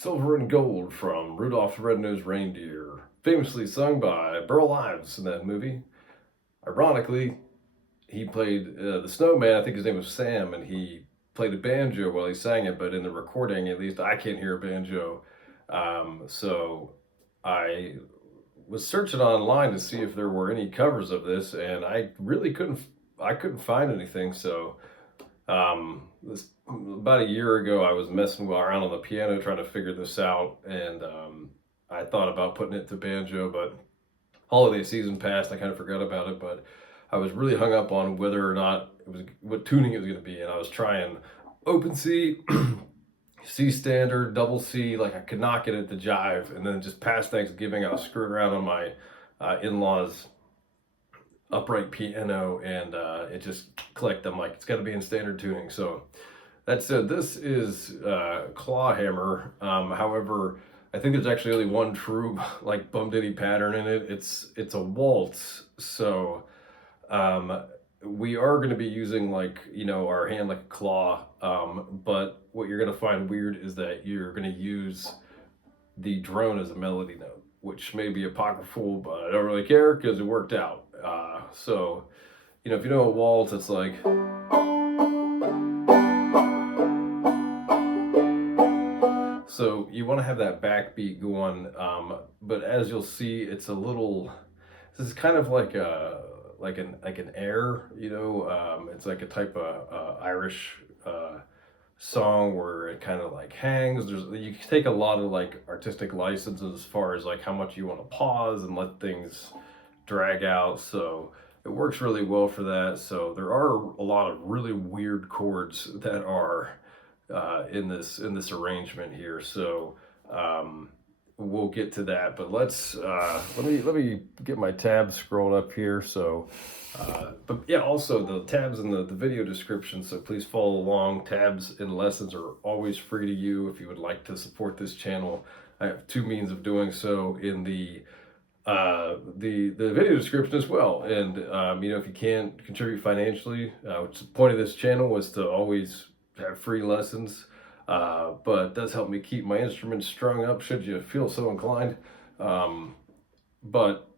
Silver and Gold from Rudolph the Red-Nosed Reindeer, famously sung by Burl Ives in that movie. Ironically, he played the Snowman. I think his name was Sam, and he played a banjo while he sang it, but in the recording, at least I can't hear a banjo. So I was searching online to see if there were any covers of this, and I really couldn't find anything. So about a year ago, I was messing around on the piano trying to figure this out, and I thought about putting it to banjo, but holiday season passed. I kind of forgot about it, but I was really hung up on whether or not it was what tuning it was going to be, and I was trying open C, C standard, double C, like I could not get it to jive, and then just past Thanksgiving, I was screwing around on my in-laws' upright piano, and it just clicked. I'm like, it's got to be in standard tuning. So that said, this is Clawhammer. However, I think there's actually only one true like bum diddy pattern in it. It's a waltz. So we are going to be using our hand like a claw. But what you're going to find weird is that you're going to use the drone as a melody note, which may be apocryphal, but I don't really care because it worked out. So, if you know a waltz, it's like. So you want to have that backbeat going, but as you'll see, it's a little. This is kind of like an air, It's like a type of Irish song where it kind of like hangs. You can take a lot of like artistic licenses as far as like how much you want to pause and let things drag out. So it works really well for that. So there are a lot of really weird chords that are in this arrangement here. So we'll get to that, but let me get my tabs scrolled up here. So but yeah, also the tabs in the video description, so please follow along. Tabs and lessons are always free to you if you would like to support this channel. I have two means of doing so in the video description as well. And if you can't contribute financially, which the point of this channel was to always have free lessons, but it does help me keep my instruments strung up should you feel so inclined. But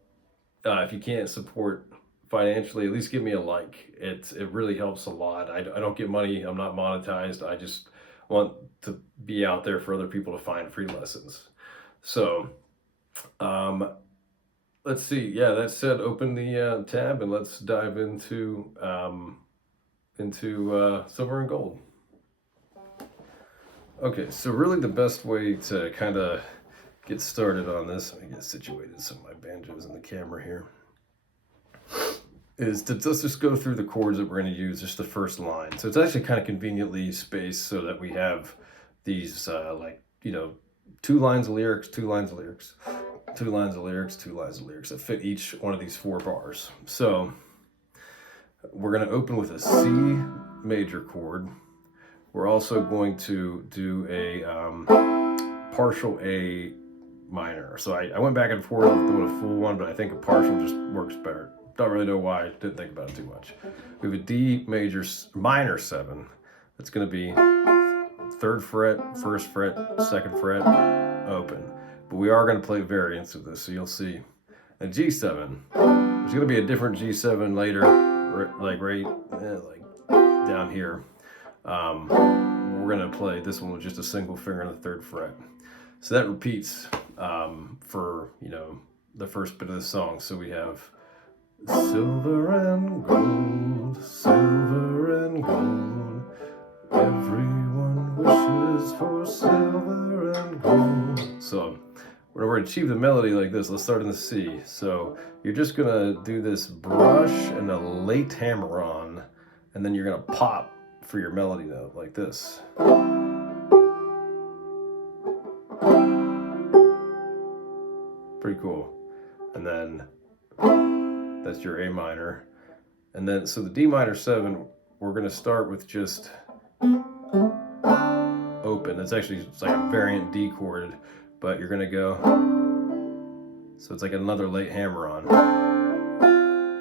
if you can't support financially, at least give me a like. It really helps a lot. I don't get money. I'm not monetized. I just want to be out there for other people to find free lessons. So let's see. Yeah, that said, open the tab and let's dive into silver and gold. Okay, so really the best way to kind of get started on this, let me get situated so my banjo's in the camera here, is to just go through the chords that we're going to use, just the first line. So it's actually kind of conveniently spaced so that we have these 2 lines of lyrics, 2 lines of lyrics, 2 lines of lyrics, 2 lines of lyrics that fit each one of these 4 bars. So we're going to open with a C major chord. We're also going to do a partial A minor. So I went back and forth doing a full one, but I think a partial just works better. Don't really know why. Didn't think about it too much. We have a D major minor 7. That's going to be 3rd fret, 1st fret, 2nd fret, open. But we are going to play variants of this, so you'll see. A G7. There's going to be a different G7 later, like down here. We're going to play this one with just a single finger on the 3rd fret. So that repeats for, the first bit of the song. So we have silver and gold, silver and gold. Everyone wishes for silver and gold. So when we achieve the melody like this, let's start in the C. So you're just going to do this brush and a late hammer on, and then you're going to pop for your melody note like this. Pretty cool. And then that's your A minor. And then, so the D minor 7, we're going to start with just open. It's like a variant D chord, but you're going to go, so it's like another late hammer on.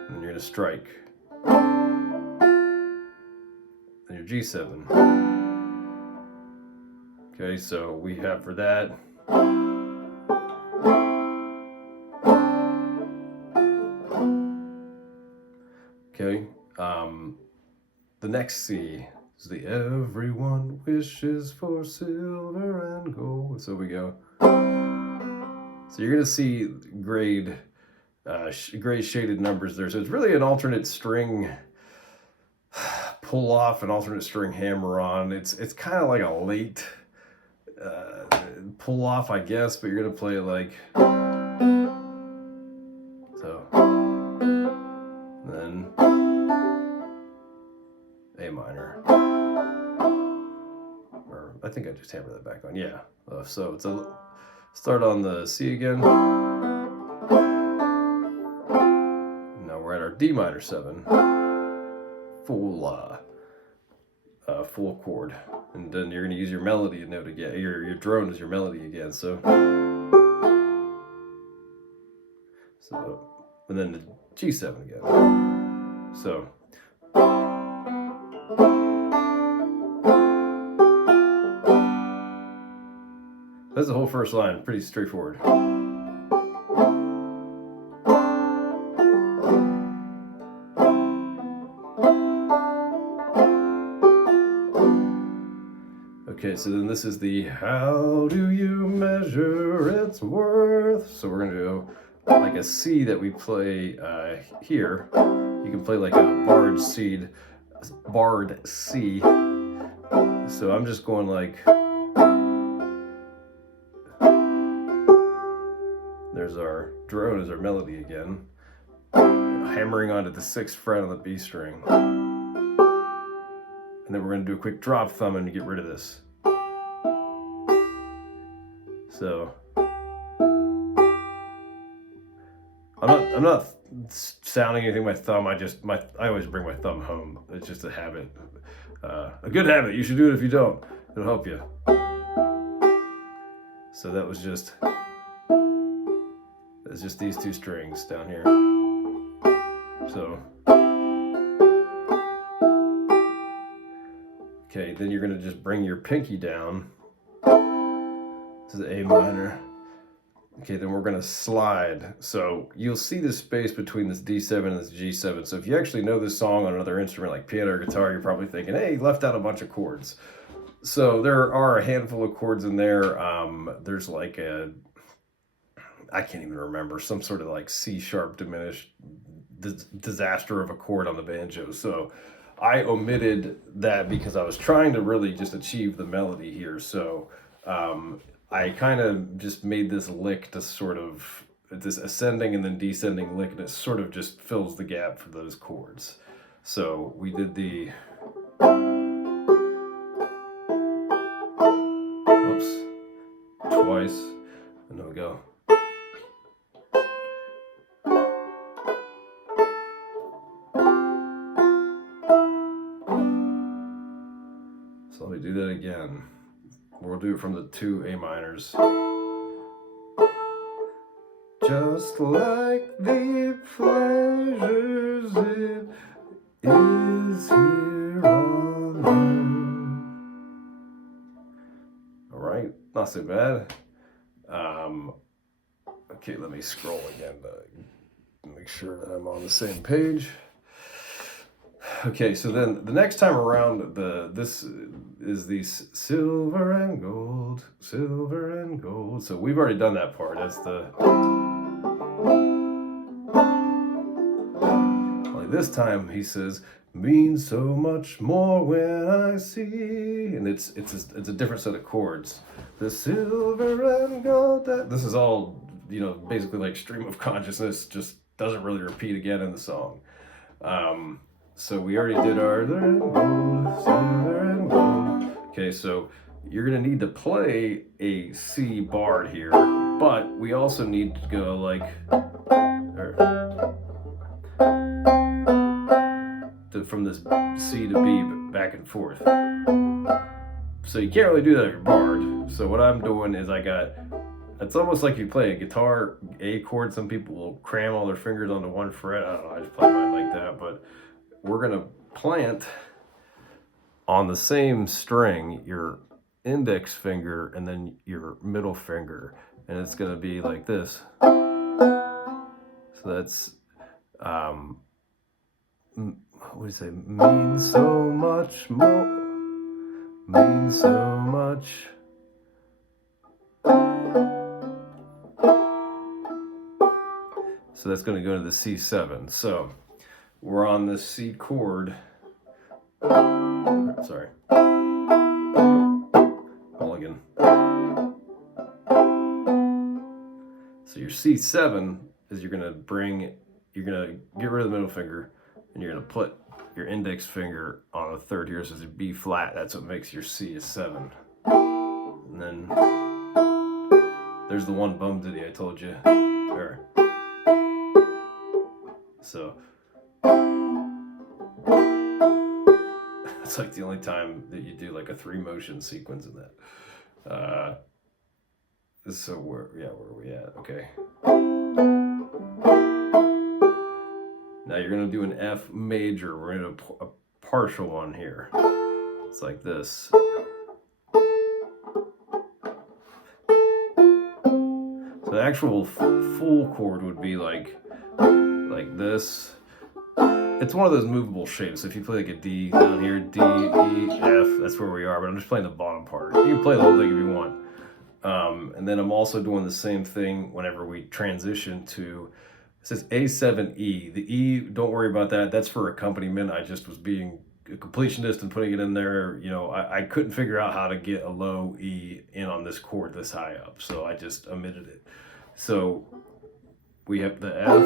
And you're going to strike. And your G7. Okay, so we have for that. Okay, the next C is the everyone wishes for silver and gold. So we go. So you're gonna see gray shaded numbers there. So it's really an alternate string pull off, an alternate string hammer on. It's kind of like a late pull off, I guess, but you're gonna play it like so. Then A minor. Or I think I just hammered that back on. Yeah. So it's a start on the C again. Now we're at our D minor 7. Full chord, and then you're going to use your melody note again. Your drone is your melody again. So, and then the G7 again. So, that's the whole first line. Pretty straightforward. Okay, so then this is the how do you measure its worth? So we're gonna go like a C that we play here. You can play like a barred C. So I'm just going like, there's our drone as our melody again. Hammering onto the 6th fret on the B string. And then we're going to do a quick drop thumb and get rid of this. So I'm not sounding anything with my thumb. I always bring my thumb home. It's just a habit, a good habit. You should do it if you don't. It'll help you. So that was just these 2 strings down here. So. Okay, then you're going to just bring your pinky down to the A minor. Okay, then we're going to slide. So you'll see the space between this D7 and this G7. So if you actually know this song on another instrument like piano or guitar, you're probably thinking, hey, you left out a bunch of chords. So there are a handful of chords in there. There's like I can't even remember, some sort of like C sharp diminished disaster of a chord on the banjo. So I omitted that because I was trying to really just achieve the melody here. So I kind of just made this lick to sort of, this ascending and then descending lick, and it sort of just fills the gap for those chords. So we did the, whoops, twice, and then we go. So let me do that again. We'll do it from the 2 A minors. Just like the pleasures it is here on earth. All right, not so bad. Okay, let me scroll again to make sure that I'm on the same page. Okay, so then the next time around, this is the silver and gold, silver and gold. So we've already done that part. That's the. Like this time he says, means so much more when I see, and it's a different set of chords. The silver and gold. This is all, basically like stream of consciousness. Just doesn't really repeat again in the song. So we already did our silver and gold. Okay, so you're gonna need to play a C barred here, but we also need to go like, from this C to B back and forth. So you can't really do that if you're barred. So what I'm doing is it's almost like you play a guitar A chord. Some people will cram all their fingers onto one fret. I don't know, I just play mine like that, but we're gonna plant on the same string your index finger and then your middle finger, and it's going to be like this. So that's what do you say? Means so much more. Means so much. So that's going to go to the C7. So we're on this C chord. Sorry. Mulligan. So your C7 is you're going to get rid of the middle finger, and you're going to put your index finger on the third here. So it's a B flat. That's what makes your C a 7. And then there's the one bum ditty I told you. There. So it's like the only time that you do like a 3-motion sequence in that. So where are we at? Okay. Now you're gonna do an F major. We're gonna do a partial one here. It's like this. So the actual full chord would be like this. It's one of those movable shapes. If you play like a D down here, D, E, F, that's where we are, but I'm just playing the bottom part. You can play the whole thing if you want. And then I'm also doing the same thing whenever we transition to, it says A7E. The E, don't worry about that. That's for accompaniment. I just was being a completionist and putting it in there. You know, I couldn't figure out how to get a low E in on this chord this high up, so I just omitted it. So we have the F,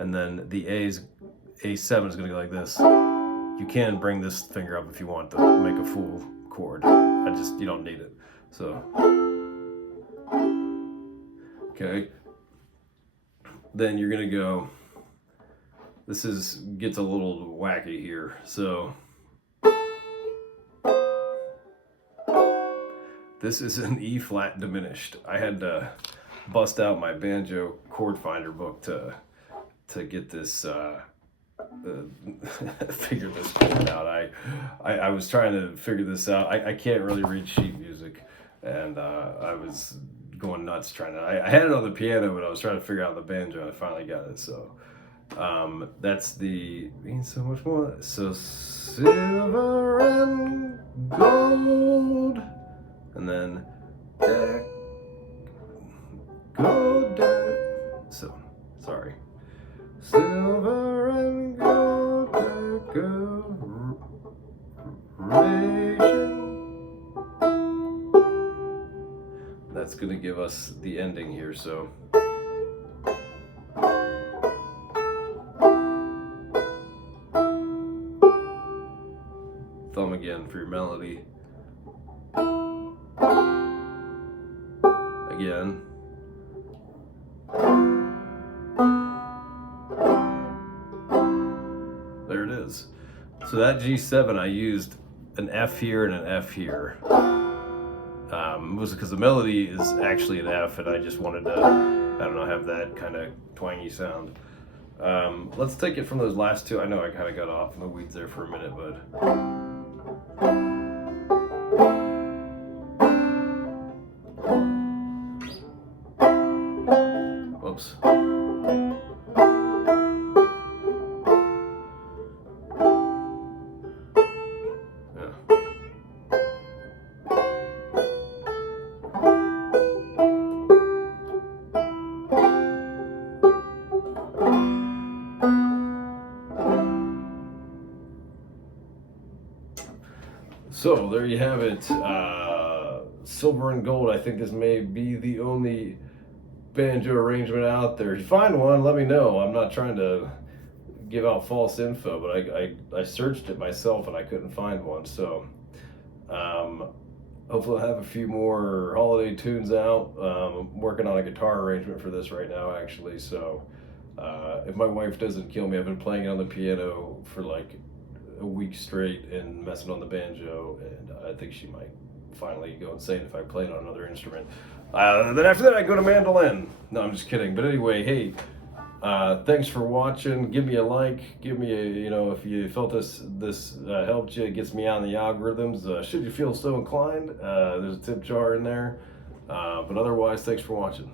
and then the A7 is going to go like this. You can bring this finger up if you want to make a full chord. You don't need it. So, okay. Then you're going to go, gets a little wacky here. So, this is an E flat diminished. I had to bust out my Banjo chord finder book to get this figure this chord out. I was trying to figure this out. I can't really read sheet music, and I was going nuts trying to. I had it on the piano, but I was trying to figure out the banjo, and I finally got it. So that's the means so much more. So silver and gold, and then deck, gold deck. So sorry. Silver and gold decoration. That's going to give us the ending here, so. Thumb again for your melody. Again. There it is. So that G7, I used an F here and an F here. Was because the melody is actually an F, and I just wanted to, I don't know, have that kind of twangy sound. Let's take it from those last two. I know I kind of got off in the weeds there for a minute, but. Whoops. So there you have it, silver and gold. I think this may be the only banjo arrangement out there. If you find one, let me know. I'm not trying to give out false info, but I searched it myself and I couldn't find one. So hopefully I'll have a few more holiday tunes out. I'm working on a guitar arrangement for this right now, actually. So if my wife doesn't kill me, I've been playing on the piano for like a week straight and messing on the banjo, and I think she might finally go insane if I played on another instrument. Then after that I go to mandolin. No, I'm just kidding. But anyway, hey, Thanks for watching. Give me a like. Give me a, if you felt this helped you, it gets me on the algorithms. Should you feel so inclined, there's a tip jar in there. But otherwise, thanks for watching.